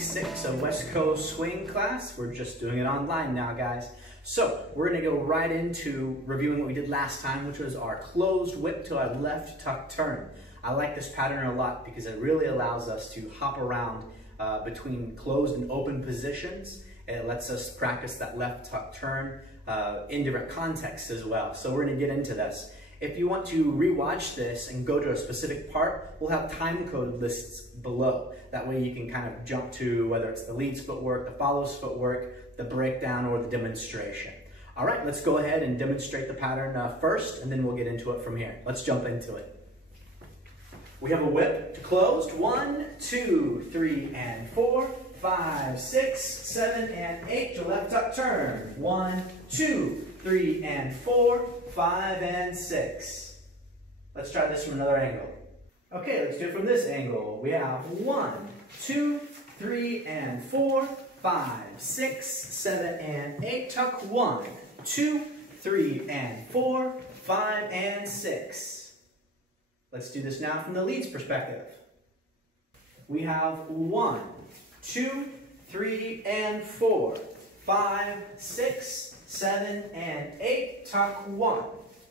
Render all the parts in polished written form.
week 6 of West Coast swing class. We're just doing it online now, guys. So we're gonna go right into reviewing what we did last time, which was our closed whip to our left tuck turn. I like this pattern a lot because it really allows us to hop around between closed and open positions. It lets us practice that left tuck turn in different contexts as well. So we're gonna get into this. If you want to rewatch this and go to a specific part, we'll have time code lists below. That way you can kind of jump to whether it's the leads footwork, the follows footwork, the breakdown, or the demonstration. All right, let's go ahead and demonstrate the pattern first, and then we'll get into it from here. Let's jump into it. We have a whip to closed. 1, 2, 3, and 4, 5, 6, 7, and 8 to left tuck turn. 1, 2, 3, and 4, 5, and 6. Let's try this from another angle. Okay, let's do it from this angle. We have 1, 2, 3, and 4, 5, 6, 7, and 8. Tuck 1, 2, 3, and 4, 5, and 6. Let's do this now from the leads perspective. We have 1, 2, 3, and 4, 5, 6, 7, and 8. Tuck 1,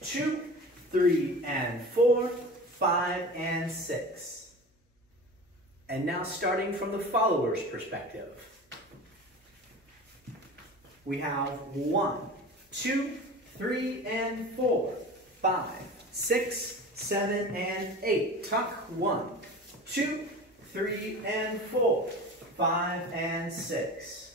2, 3, and 4, 5, and 6. And now starting from the follower's perspective. We have 1, 2, 3, and 4, 5, 6, 7, and 8. Tuck 1, 2, 3, and 4, 5, and 6.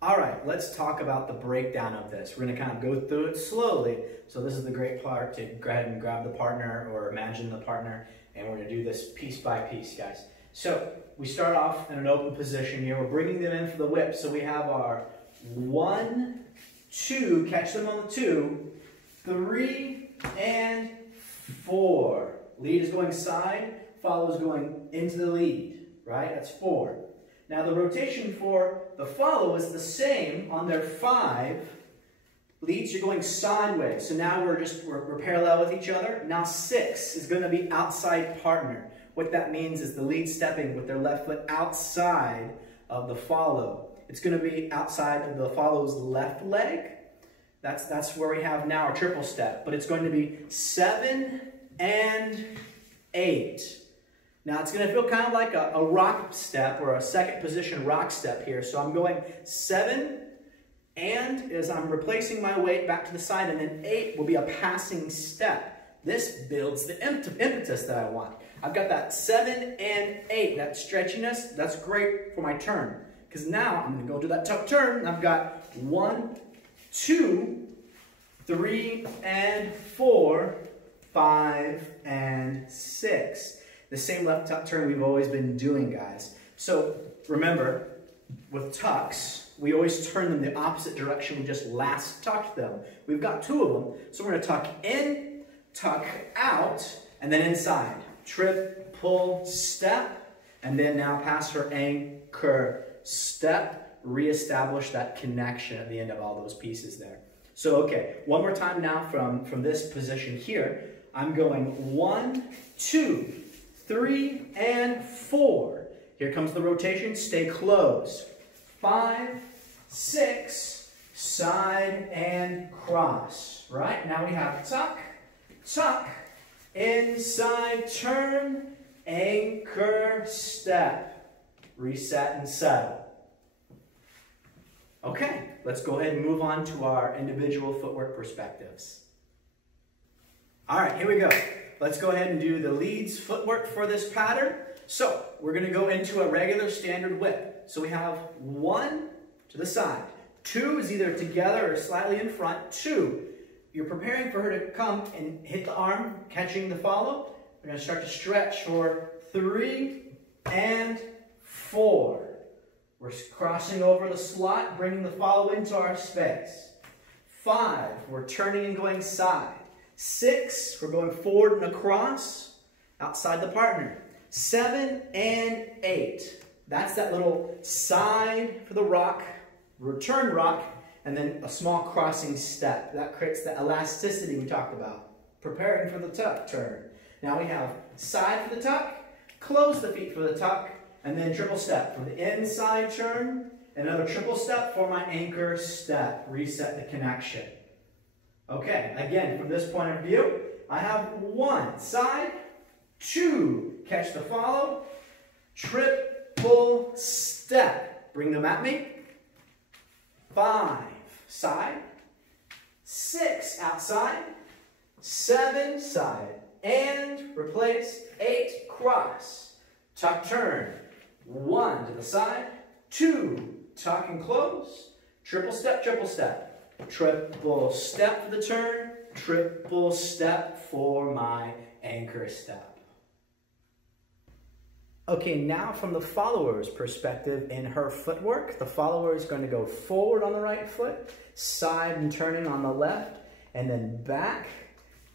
All right, let's talk about the breakdown of this. We're gonna kind of go through it slowly. So this is the great part to go ahead and grab the partner or imagine the partner, and we're gonna do this piece by piece, guys. So we start off in an open position here. We're bringing them in for the whip. So we have our 1, 2, catch them on the 2, 3, and 4. Lead is going side, follow is going into the lead, right? That's 4. Now the rotation for the follow is the same on their 5. Leads, you're going sideways. So now we're parallel with each other. Now 6 is going to be outside partner. What that means is the lead stepping with their left foot outside of the follow. It's going to be outside of the follow's left leg. That's where we have now our triple step. But it's going to be 7 and 8. Now it's going to feel kind of like a rock step or a second position rock step here. So I'm going 7 and as I'm replacing my weight back to the side, and then 8 will be a passing step. This builds the impetus that I want. I've got that 7 and 8, that stretchiness, that's great for my turn. Because now I'm going to go to that tuck turn, and I've got 1, 2, 3, and 4, 5, and 6. The same left tuck turn we've always been doing, guys. So remember, with tucks, we always turn them the opposite direction we just last tucked them. We've got 2 of them, so we're going to tuck in, tuck out, and then inside. Trip, pull, step, and then now pass her anchor, step, reestablish that connection at the end of all those pieces there. So, okay, one more time now from this position here. I'm going 1, 2, 3, and 4. Here comes the rotation. Stay closed. 5, 6, side and cross. Right? Now we have tuck, tuck, inside turn, anchor, step. Reset and settle. Okay, let's go ahead and move on to our individual footwork perspectives. All right, here we go. Let's go ahead and do the leads footwork for this pattern. So we're going to go into a regular standard whip. So we have 1 to the side. 2 is either together or slightly in front. 2, you're preparing for her to come and hit the arm, catching the follow. We're going to start to stretch for 3 and 4. We're crossing over the slot, bringing the follow into our space. 5, we're turning and going side. 6, we're going forward and across, outside the partner. 7 and 8. That's that little side for the rock, return rock, and then a small crossing step. That creates the elasticity we talked about. Preparing for the tuck turn. Now we have side for the tuck, close the feet for the tuck, and then triple step. For the inside turn, another triple step for my anchor step. Reset the connection. Okay, again, from this point of view, I have 1 side, 2, catch the follow, triple step. Bring them at me. 5, side, 6, outside, 7, side, and replace, 8, cross, tuck, turn, 1 to the side, 2, tuck and close, triple step, triple step for the turn, triple step for my anchor step. Okay, now from the follower's perspective in her footwork, the follower is going to go forward on the right foot, side and turning on the left, and then back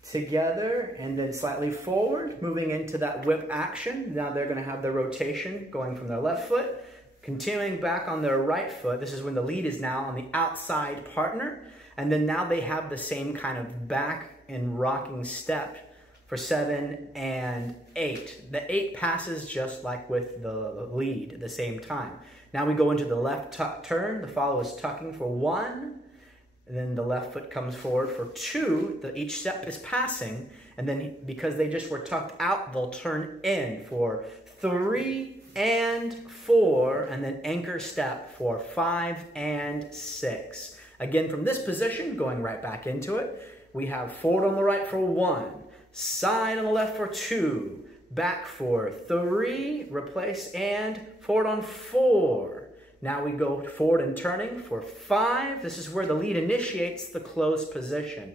together, and then slightly forward, moving into that whip action. Now they're going to have their rotation going from their left foot, continuing back on their right foot. This is when the lead is now on the outside partner, and then now they have the same kind of back and rocking step for 7 and 8. The 8 passes just like with the lead at the same time. Now we go into the left tuck turn. The follow is tucking for 1, and then the left foot comes forward for 2. Each step is passing, and then because they just were tucked out, they'll turn in for 3 and 4, and then anchor step for 5 and 6. Again, from this position, going right back into it, we have forward on the right for 1, side on the left for 2, back for 3, replace, and forward on 4. Now we go forward and turning for 5. This is where the lead initiates the closed position.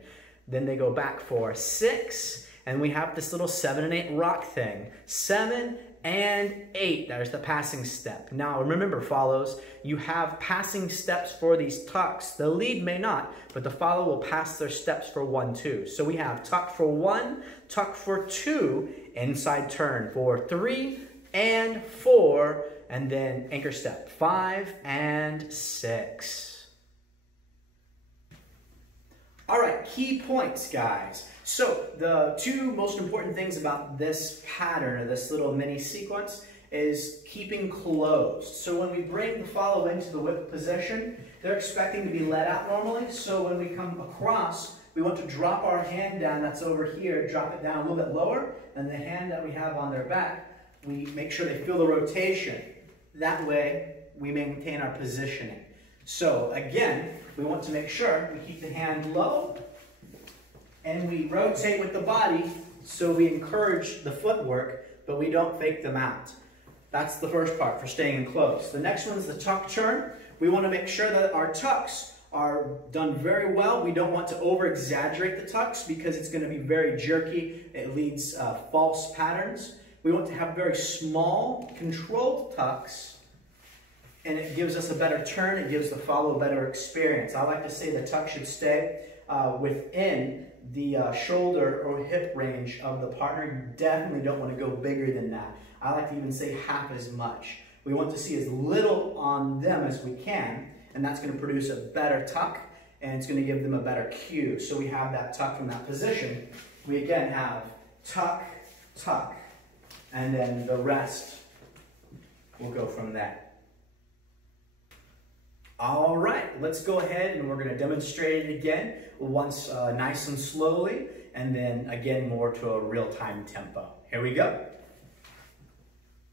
Then they go back for 6, and we have this little 7 and 8 rock thing. 7 and 8, there's the passing step. Now remember, follows, you have passing steps for these tucks. The lead may not, but the follow will pass their steps for 1, 2. So we have tuck for 1, tuck for 2, inside turn for 3 and 4, and then anchor step 5 and 6. All right, key points, guys. So the 2 most important things about this pattern, or this little mini sequence, is keeping closed. So when we bring the follow into the whip position, they're expecting to be let out normally. So when we come across, we want to drop our hand down, that's over here, drop it down a little bit lower, and the hand that we have on their back, we make sure they feel the rotation. That way, we maintain our positioning. So again, we want to make sure we keep the hand low, and we rotate with the body, so we encourage the footwork, but we don't fake them out. That's the first part for staying in close. The next one is the tuck turn. We want to make sure that our tucks are done very well. We don't want to over-exaggerate the tucks because it's going to be very jerky. It leads false patterns. We want to have very small, controlled tucks, and it gives us a better turn. It gives the follow a better experience. I like to say the tuck should stay within the shoulder or hip range of the partner. You definitely don't want to go bigger than that. I like to even say half as much. We want to see as little on them as we can, and that's going to produce a better tuck, and it's going to give them a better cue. So we have that tuck from that position. We again have tuck, tuck, and then the rest will go from there. All right, let's go ahead and we're going to demonstrate it again, once nice and slowly, and then again more to a real-time tempo. Here we go.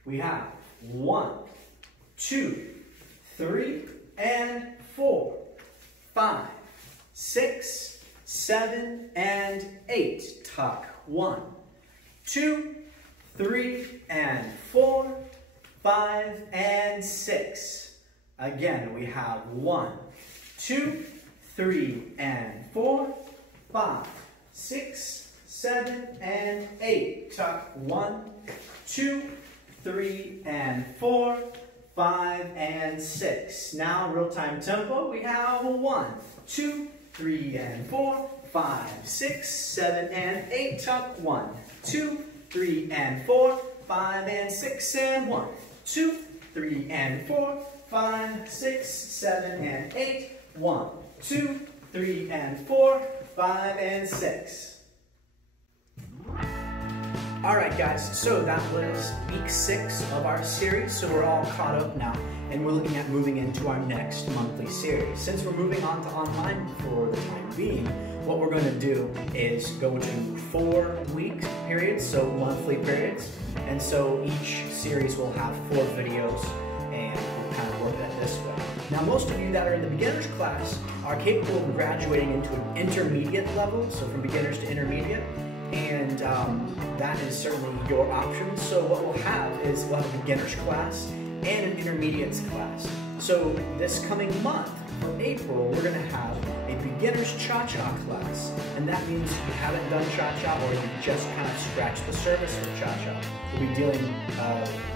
We have 1, 2, 3, and 4, 5, 6, 7, and 8. Tuck. 1, 2, 3, and 4, 5, and 6. Again, we have 1, 2, 3, and 4, 5, 6, 7, and 8. Tuck. 1, 2, 3, and 4, 5, and 6. Now, real-time tempo, we have 1, 2, 3, and 4, 5, 6, 7, and 8. Tuck. 1, 2, 3, and 4, 5, and 6, and 1, 2, 3, and 4, 5, 6, 7, and 8. 1, 2, 3, and 4, 5, and 6. Alright guys, so that was week 6 of our series, so we're all caught up now, and we're looking at moving into our next monthly series. Since we're moving on to online for the time being, what we're going to do is go to 4-week periods, so monthly periods, and so each series will have 4 videos, and we'll kind of work that this way. Now most of you that are in the beginners class are capable of graduating into an intermediate level, so from beginners to intermediate, and that is certainly your option. So what we'll have is we'll have a beginner's class and an intermediates class. So this coming month, for April, we're going to have a beginner's cha-cha class, and that means you haven't done cha-cha or you just kind of scratched the surface of cha-cha. We'll be dealing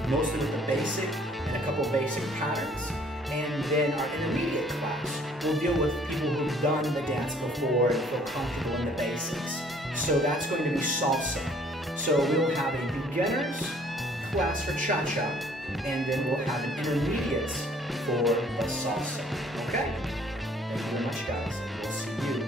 mostly with the basic and a couple basic patterns. And then our intermediate class will deal with people who've done the dance before and feel comfortable in the basics. So that's going to be salsa. So we'll have a beginner's class for cha-cha, and then we'll have an intermediates for the salsa. Okay? Thank you very much, guys. We'll see you